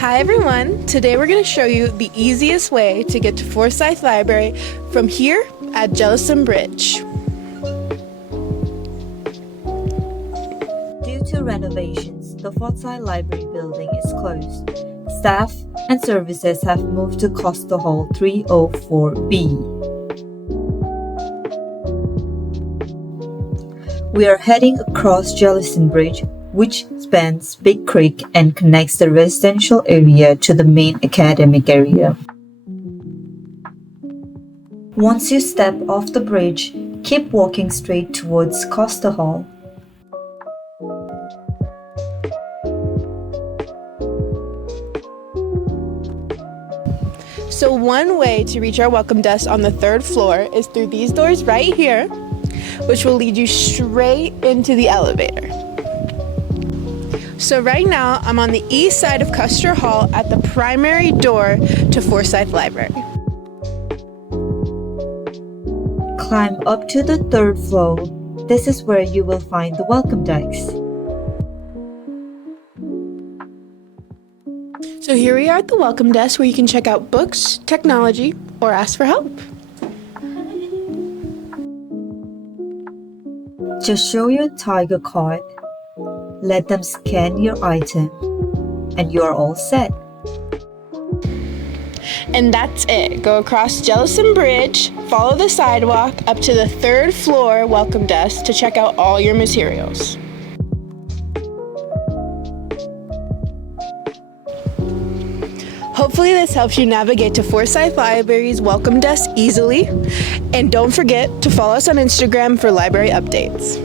Hi everyone! Today we're going to show you the easiest way to get to Forsyth Library from here at Jellison Bridge. Due to renovations, the Forsyth Library building is closed. Staff and services have moved to Custer Hall 304B. We are heading across Jellison Bridge, which spans Big Creek and connects the residential area to the main academic area. Once you step off the bridge, keep walking straight towards Custer Hall. So one way to reach our welcome desk on the third floor is through these doors right here, which will lead you straight into the elevator. So right now, I'm on the east side of Custer Hall at the primary door to Forsyth Library. Climb up to the third floor. This is where you will find the welcome desk. So here we are at the welcome desk where you can check out books, technology, or ask for help. Just show your Tiger card. Let them scan your item, and you are all set. And that's it. Go across Jellison Bridge, follow the sidewalk up to the third floor welcome desk to check out all your materials. Hopefully this helps you navigate to Forsyth Library's welcome desk easily. And don't forget to follow us on Instagram for library updates.